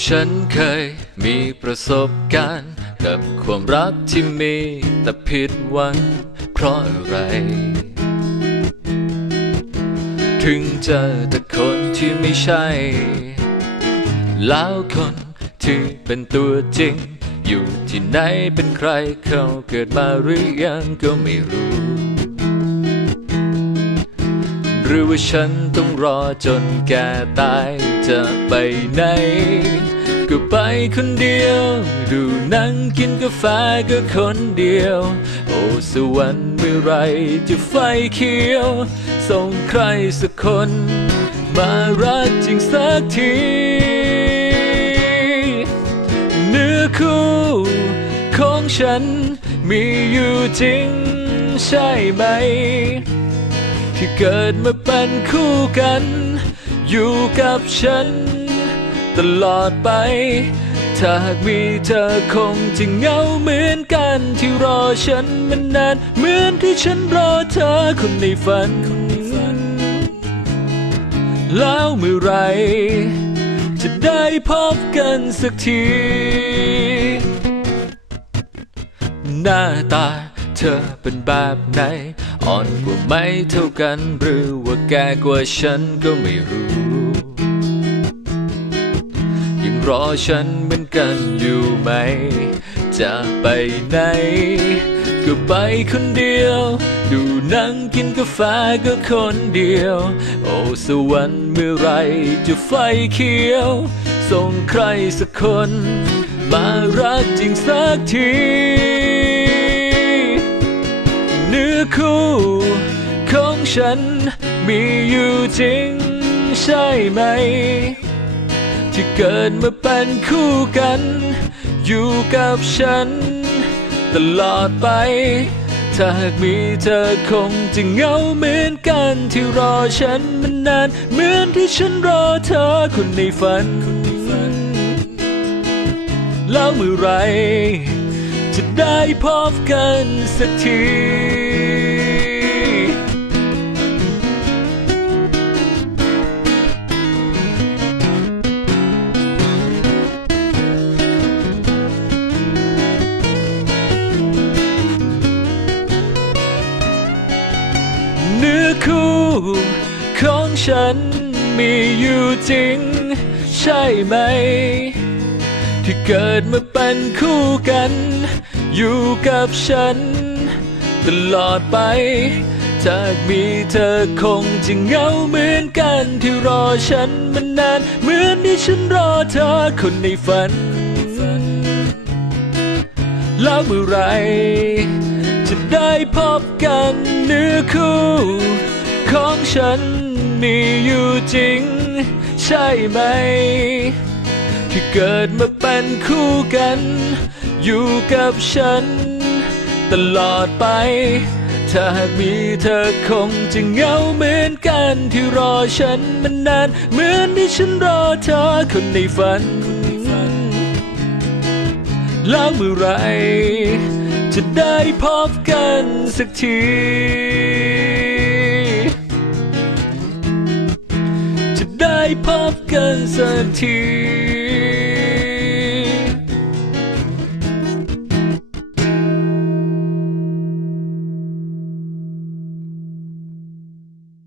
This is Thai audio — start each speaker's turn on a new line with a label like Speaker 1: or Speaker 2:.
Speaker 1: ฉันเคยมีประสบการณ์ กับความรักที่มีแต่ผิดหวังเพราะอะไร ถึงเจอแต่คนที่ไม่ใช่ แล้วคนที่เป็นตัวจริง อยู่ที่ไหนเป็นใครเขาเกิดมาหรือยังก็ไม่รู้ รือว่าฉันต้องรอจนแก่ตายจะไปไหน ก็ไปคนเดียว ดูหนังกินกาแฟก็คนเดียว โอ้สวรรค์เมื่อไรจะไฟเขียว ส่งใครสักคน มารักจริงสักทีเนื้อคู่ของฉันมีอยู่จริงใช่ไหม ที่เกิดมาเป็นคู่กัน อยู่กับฉัน ตลอดไป ถ้าหากมีเธอคงจะเหงาเหมือนกันที่รอฉันมานานเหมือนที่ฉันรอเธอคนในฝัน แล้วเมื่อไหรจะได้พบกันสักที หน้าตา ธอเป็นแบบไหน อ่อนกว่าไม่เท่ากัน หรือว่าแก่กว่าฉันก็ไม่รู้ ยังรอฉันเหมือนกันอยู่ไหม จะไปไหน ก็ไปคนเดียว ดูหนังกินกาแฟก็คนเดียว โอ้สวรรค์เมื่อไรจะไฟเขียว ส่งใครสักคน มารักจริงสักที ฉันมีอยู่จริงใช่ไหม ที่เกิดมาเป็นคู่กัน อยู่กับฉัน ตลอดไป ถ้าหากมีเธอคงจะเหงาเหมือนกันที่รอฉันมานาน เหมือนที่ฉันรอเธอคนในฝัน แล้วเมื่อไหรจะได้พบกันสักที คู่ของฉันมีอยู่จริง ใช่ไหม ที่เกิดมาเป็นคู่กัน อยู่กับฉัน ตลอดไปถ้ามีเธอคงจะเหงาเหมือนกันที่รอฉันมานาน เหมือนที่ฉันรอเธอคนในฝัน แล้วเมื่อไหรจะได้พบกันเนื้อคู่ ฉันมีอยู่จริง ใช่ไหม ที่เกิดมาเป็นคู่กัน อยู่กับฉัน ตลอดไป ถ้าหากมีเธอคงจะเหงาเหมือนกันที่รอฉันมานาน เหมือนที่ฉันรอเธอคนในฝัน แล้วเมื่อไหรจะได้พบกันสักที พบกันสักที